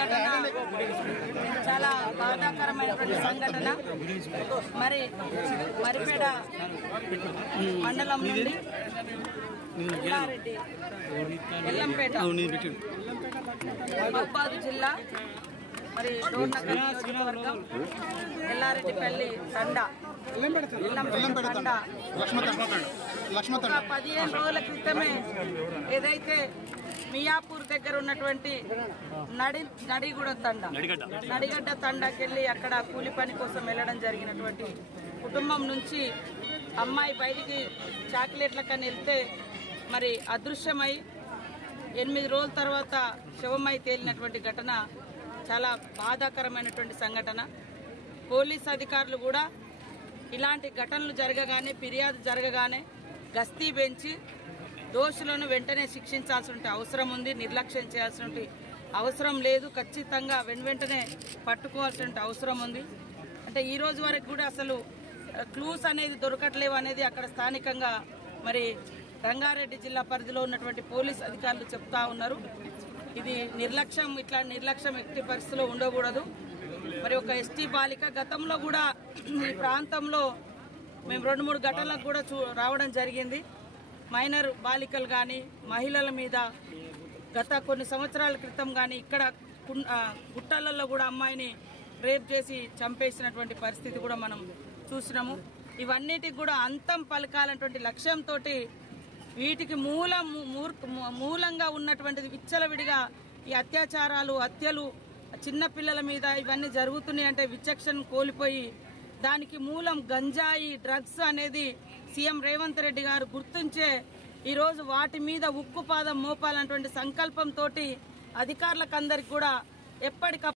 సంఘటన చాలా బాధాకరమైనటువంటి సంఘటన. మరి మరిపేడ మండలం నుండి ఎల్లంపేట మహబూబాద్ జిల్లా మరి డోర్నకల్ నియోజకవర్గం ఎల్లారెడ్డిపల్లి తండా ఎల్లంపేట తండా 15 రోజుల క్రితమే ఏదైతే మియాపూర్ దగ్గర ఉన్నటువంటి నడిగడ్డ తండాకి వెళ్ళి అక్కడ కూలి పని కోసం వెళ్ళడం జరిగినటువంటి కుటుంబం నుంచి అమ్మాయి బయటికి చాక్లెట్లకని వెళ్తే మరి అదృశ్యమై 8 రోజుల తర్వాత శవమై తేలినటువంటి ఘటన చాలా బాధాకరమైనటువంటి సంఘటన. పోలీస్ అధికారులు కూడా ఇలాంటి ఘటనలు జరగగానే, ఫిర్యాదు జరగగానే గస్తీ పెంచి దోషులను వెంటనే శిక్షించాల్సిన అవసరం ఉంది. నిర్లక్ష్యం చేయాల్సిన అవసరం లేదు. ఖచ్చితంగా వెంటనే పట్టుకోవాల్సిన అవసరం ఉంది. అంటే ఈ రోజు వరకు కూడా అసలు క్లూస్ అనేది దొరకట్లేవు అనేది అక్కడ స్థానికంగా మరి రంగారెడ్డి జిల్లా పరిధిలో ఉన్నటువంటి పోలీస్ అధికారులు చెప్తా ఉన్నారు. ఇది నిర్లక్ష్యం, ఇట్లా నిర్లక్ష్యం ఎట్టి పరిస్థితిలో ఉండకూడదు. మరి ఒక ఎస్టీ బాలిక గతంలో కూడా ఈ ప్రాంతంలో మేము 2-3 ఘటనలకు కూడా రావడం జరిగింది. మైనర్ బాలికలు కానీ మహిళల మీద గత కొన్ని సంవత్సరాల క్రితం కానీ ఇక్కడ గుట్టలలో కూడా అమ్మాయిని రేప్ చేసి చంపేసినటువంటి పరిస్థితి కూడా మనం చూసినాము. ఇవన్నిటికి కూడా అంతం పలకాలన్నటువంటి లక్ష్యంతో వీటికి మూలంగా ఉన్నటువంటిది విచ్చలవిడిగా ఈ అత్యాచారాలు, హత్యలు చిన్నపిల్లల మీద ఇవన్నీ జరుగుతున్నాయి అంటే విచక్షణ కోల్పోయి దానికి మూలం గంజాయి, డ్రగ్స్ అనేది సీఎం రేవంత్ రెడ్డి గారు గుర్తించే ఈరోజు వాటి మీద ఉక్కుపాదం మోపాలన్నటువంటి సంకల్పంతో అధికారులకు అందరికి కూడా ఎప్పటికప్పుడు